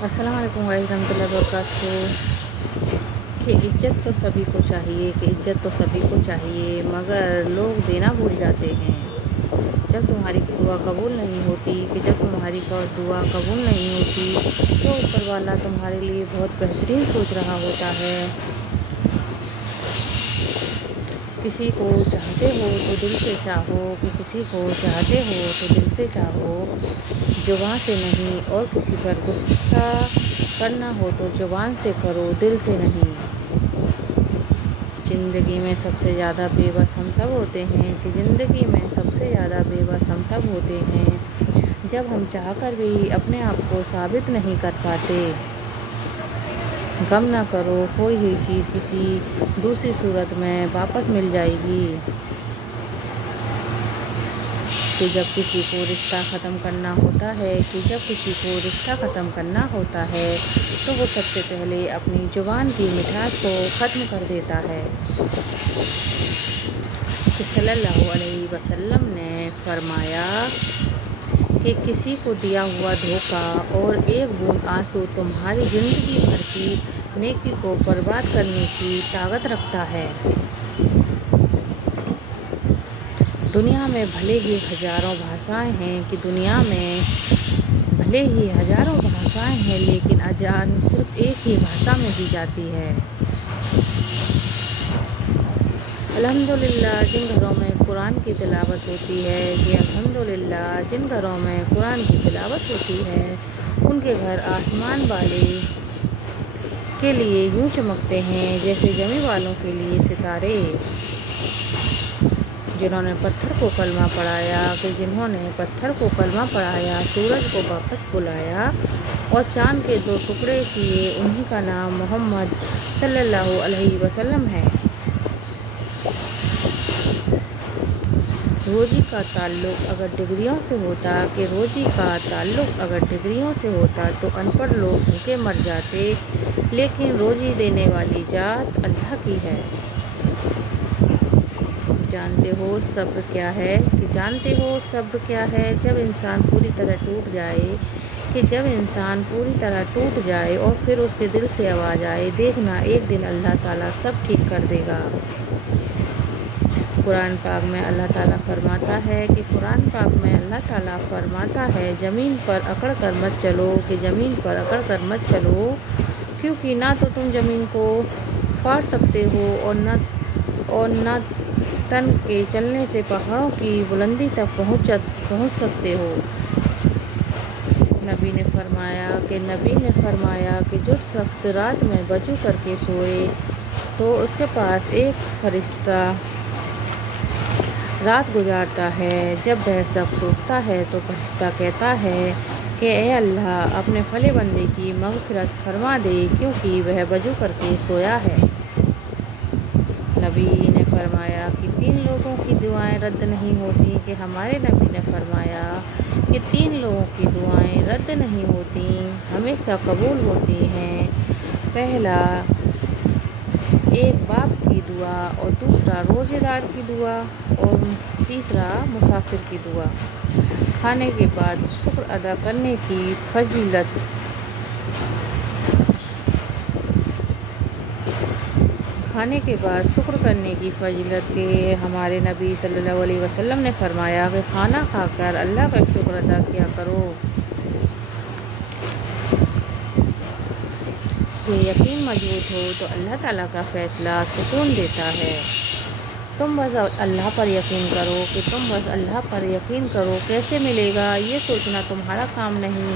السلام علیکم ورحمۃ اللہ وبرکاتہ۔ کہ عزت تو سبھی کو چاہیے مگر لوگ دینا بھول جاتے ہیں۔ جب تمہاری دعا قبول نہیں ہوتی تو اوپر والا تمہارے لیے بہت بہترین سوچ رہا ہوتا ہے۔ کسی کو چاہتے ہو تو دل سے چاہو، زبان سے نہیں، اور کسی پر غصہ کرنا ہو تو زبان سے کرو، دل سے نہیں۔ زندگی میں سب سے زیادہ بے بس ہم تب ہوتے ہیں جب ہم چاہ کر بھی اپنے آپ کو ثابت نہیں کر پاتے۔ غم نہ کرو، کوئی ہی چیز کسی دوسری صورت میں واپس مل جائے گی۔ کہ جب کسی کو رشتہ ختم کرنا ہوتا ہے تو وہ سب سے پہلے اپنی زبان کی مٹھاس کو ختم کر دیتا ہے۔ کہ صلی اللہ علیہ وسلم نے فرمایا کہ کسی کو دیا ہوا دھوکہ اور ایک بوند آنسو تمہاری زندگی بھر کی نیکی کو برباد کرنے کی طاقت رکھتا ہے۔ دنیا میں بھلے ہی ہزاروں بھاشائیں ہیں لیکن اذان صرف ایک ہی بھاشا میں دی جاتی ہے۔ الحمدللہ جن گھروں میں قرآن کی تلاوت ہوتی ہے ان کے گھر آسمان والے کے لیے یوں چمکتے ہیں جیسے زمین والوں کے لیے ستارے۔ جنہوں نے پتھر کو کلمہ پڑھایا، سورج کو واپس بلایا اور چاند کے 2 ٹکڑے کیے، انہی کا نام محمد صلی اللہ علیہ وسلم ہے۔ روزی کا تعلق اگر ڈگریوں سے ہوتا تو ان پڑھ لوگ بھوکے مر جاتے، لیکن روزی دینے والی ذات اللہ کی ہے۔ جانتے ہو صبر کیا ہے؟ جب انسان پوری طرح ٹوٹ جائے اور پھر اس کے دل سے آواز آئے، دیکھنا ایک دن اللہ تعالیٰ سب ٹھیک کر دے گا۔ قرآن پاک میں اللہ تعالیٰ فرماتا ہے، زمین پر اکڑ کر مت چلو، کیونکہ نہ تو تم زمین کو پاڑ سکتے ہو اور نہ تن کے چلنے سے پہاڑوں کی بلندی تک پہنچ سکتے ہو۔ نبی نے فرمایا کہ جو شخص رات میں وضو کر کے سوئے تو اس کے پاس ایک فرشتہ رات گزارتا ہے۔ جب وہ شخص اٹھتا ہے تو فرشتہ کہتا ہے کہ اے اللہ اپنے بھلے بندے کی مغفرت فرما دے کیونکہ وہ وضو کر کے سویا ہے۔ نبی نے فرمایا کہ 3 لوگوں کی دعائیں رد نہیں ہوتیں کہ ہمارے نبی نے فرمایا کہ 3 لوگوں کی دعائیں رد نہیں ہوتیں، ہمیشہ قبول ہوتی ہیں۔ پہلا ایک باپ کی دعا، اور دوسرا روزے دار کی دعا، اور تیسرا مسافر کی دعا۔ کھانے کے بعد شکر ادا کرنے کی فضیلت کے ہمارے نبی صلی اللہ علیہ وسلم نے فرمایا کہ کھانا کھا کر اللہ کا شکر ادا کیا کرو۔ کہ یقین مضبوط ہو تو اللہ تعالیٰ کا فیصلہ سکون دیتا ہے۔ تم بس اللہ پر یقین کرو، کیسے ملے گا یہ سوچنا تمہارا کام نہیں۔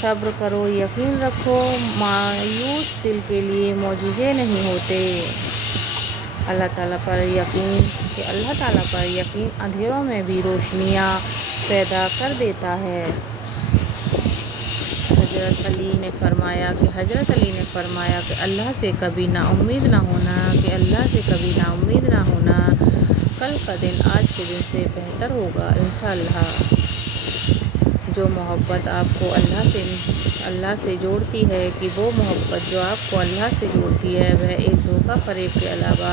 صبر کرو، یقین رکھو، مایوس دل کے لیے معجزے نہیں ہوتے۔ اللہ تعالیٰ پر یقین اندھیروں میں بھی روشنیاں پیدا کر دیتا ہے۔ حضرت علی نے فرمایا کہ اللہ سے کبھی نا امید نہ ہونا، کل کا دن آج کے دن سے بہتر ہوگا انشاءاللہ۔ جو محبت آپ کو اللہ سے جوڑتی ہے وہ ایک دھوکہ فریب کے علاوہ